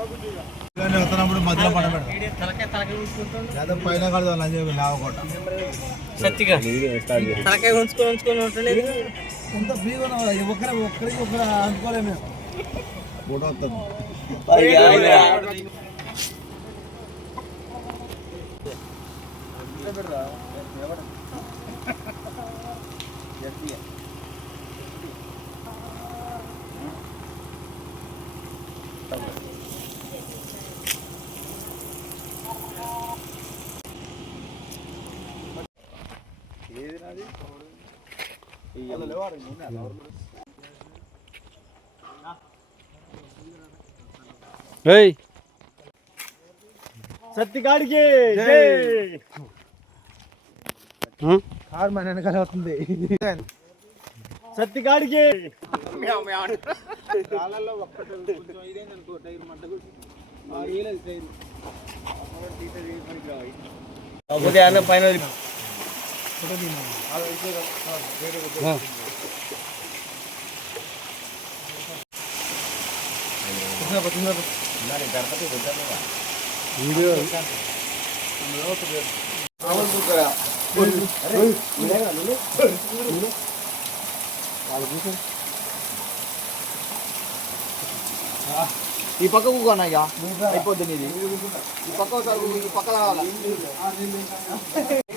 వస్తున్నప్పుడు మధ్యలో పడబెడతాం లేదా పైన కడదాం అని చెప్పి లేవకోట. సత్తిగా. తలకాయ ఉంచుకొని ఉంచుకొని ఉంటలేదు ఎంత ఫ్రీగా ఒక్కరి ఒక్కరికి ఒక్కరు అనుకోలేము ఫోటో వస్తుంది. ఏయ్. సత్తిగాడికి? కారు మన వెనకాల వస్తుంది. సత్తిగాడికి. కాకపోతే అన్న పైన వదిలి- ఆ. వీడియో ఈ పక్క కూకోనయ్యా అయిపోద్ది నీది. ఈ పక్క ఒకసారి ఈ పక్క రావాలా?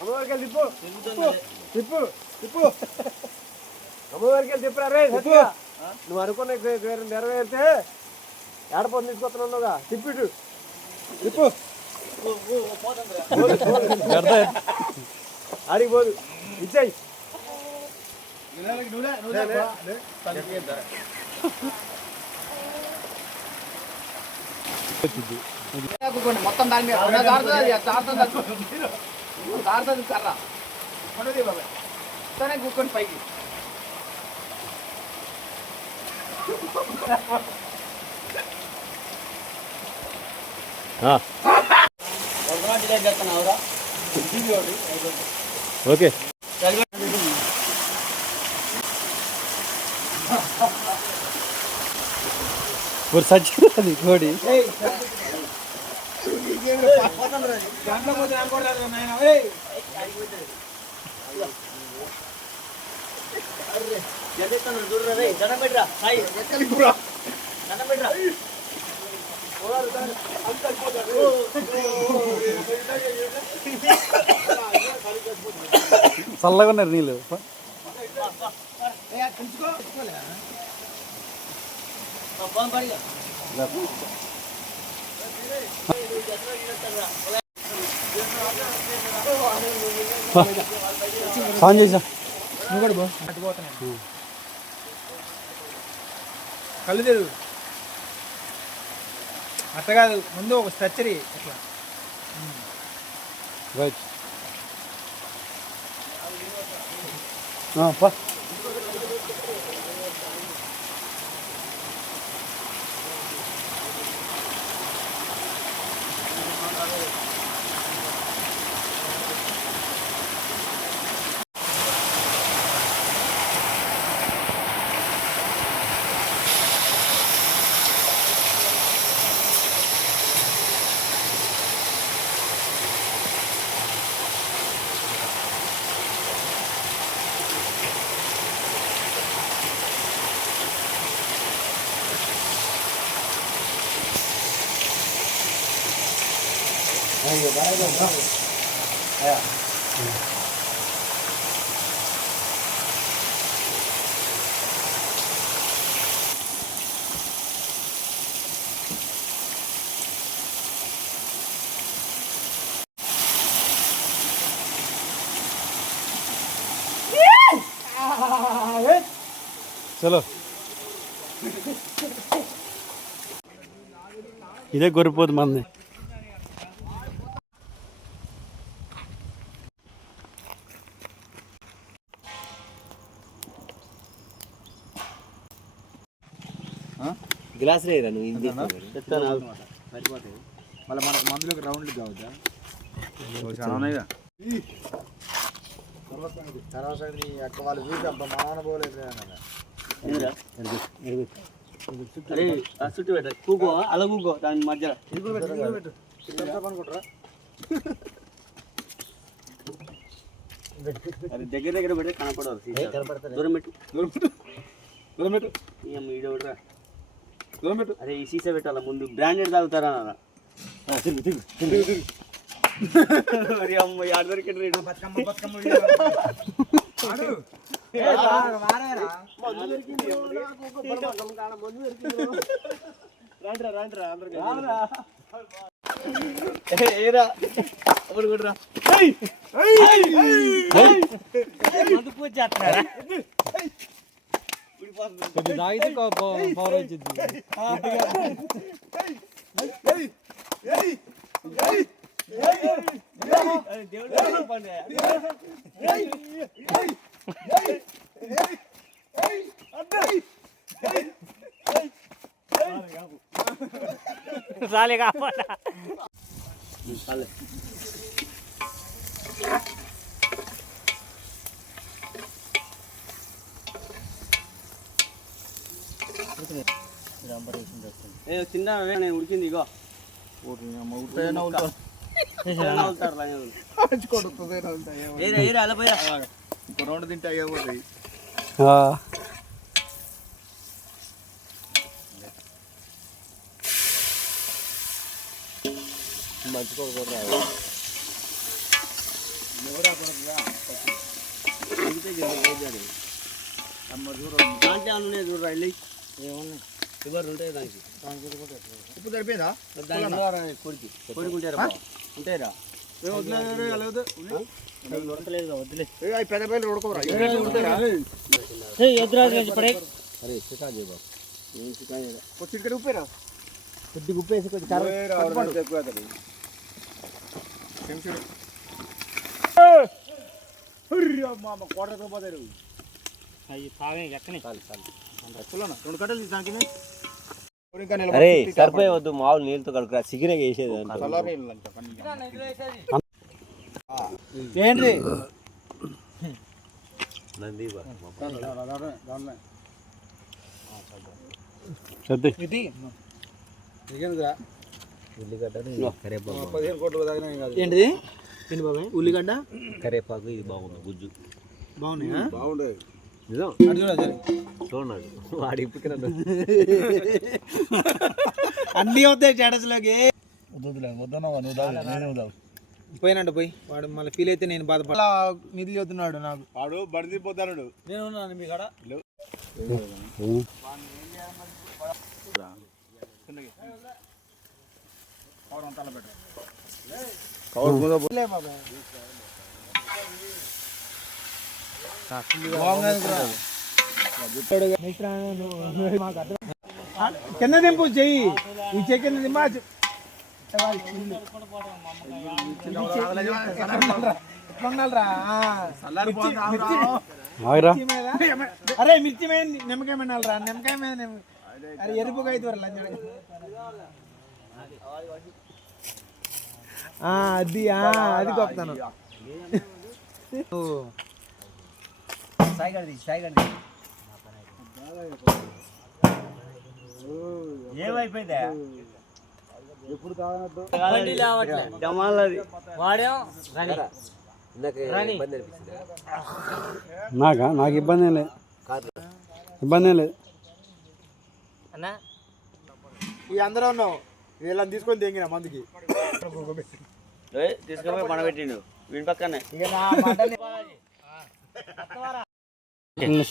అమ్మవారికి తిప్పు. తిప్పు. తిప్పు. అమ్మవారికి తిప్పరా. రే సత్య. నువ్వు అనుకున్న నెరవేరితే ఏడపోతుంది తీసుకొస్తున్నావుగా తిప్పిటు తిప్పు ఆడికి పోదు. ఇచ్చాయి. మొత్తం దాని మీద. దారుతుంది కర్ర. ఉండదు బాబా తనే కూర్చొని పైకి. ఓకే. కోడి. దాంట్లో పోతే అనుకోవట్లేదు నాయన? ఏయ్! దండం పెట్టరా. సాయి. దండం పెట్టరా. చల్లగా ఉన్నారు నీళ్ళు. ఫోన్ పడిగా. చేసా. కళ్ళు తెరువు అట్ట కాదు ముందు ఒక స్ట్రక్చర్ అట్లా రైట్ పా. చలో ఇదే గొరిపోదు మంది గ్లాస్ లేరా నువ్వు ఇది మళ్ళీ మనకు మందులకు రౌండ్లు కావద్దా? తర్వాత అక్క వాళ్ళు చూసి అబ్బా మా నాన్న పోలేదు అరే ఆ చుట్టూ పెట్ట. కూకో అలా కూకో దాని మధ్యలో. అనుకుంటారా అది దగ్గర దగ్గర పెడితే కనపడదు దూరం పెట్టు. దూరం పెట్టు. దూరం పెట్టు ఈ అమ్మ ఈడ ఒకటిరా. దూరం పెట్టు అరే ఈ సీసా పెట్టాల? ముందు బ్రాండెడ్ తాగుతారా తిరుగు తిరుగు తిరుగు తిరుగు మరి అమ్మ ఆడ. దొరికిండ్రు ఈడు. బతుకమ్మ రాండ్రా రాండ్రా ఏరా అప్పుడు మందు పూజ చేస్తున్నారా? Pedidaydı fareci diyor. Sale kapan. Sale. చిన్న నేను ఉడికింది ఇగో. రౌండ్ తింటే అయిపోతాయి దాంట్లో ఉన్నాయి చూడరా వెళ్ళి. ఏమన్నా షుగర్ ఉంటాయి దానికి? ఇప్పుడు సరిపోయిందా? దాని కొడుకు కొడుకుంటారా ఉంటాయిరా. దొరకలేదు వద్దులే పెద్ద పైలు ఉడకవరా. ఇక్కడ ఉప్పేరా? కొద్దిగా కోటతో పోతారు. అవి తాగే ఎక్కని. కట్టలు తీసానికి అరే సరిపోయి వద్దు మామూలు నీళ్ళతో కడుకురా సిగిరే వేసేది ఏంటి? ఏంటిది? ఉల్లిగడ్డ? కరేపాకు ఇది బాగుంది గుజ్జు. బాగున్నాయా? బాగుండేది నిజం? చూడండి. వాడి అన్నీ స్టేటస్లోకి. పోయినంట పోయి. వాడు మళ్ళీ ఫీల్ అయితే నేను బాధపడ చదువుతున్నాడు నాకు. వాడు బడిది పోతాడు నేను ఉన్నాను మీ కాడ? కింద దింపు చెయ్యి ఈ చెయ్యి కింద దింపా అరే మిర్చి మీద నిమ్మకాయ మినాలరా నిమ్మకాయ మీద అరే ఎరుపుగా అయితే వరల అది అది గొప్పతనం ఏమైపోయిందా? ఎప్పుడు నాకా? నాకు ఇబ్బంది లేదు. ఇబ్బంది లేదు. ఈ అందరూ ఉన్నావు వీళ్ళని తీసుకొని తెంగిన మందికి. తీసుకుపోయి మనబెట్టిండు వీడి పక్కనే. ఇక నా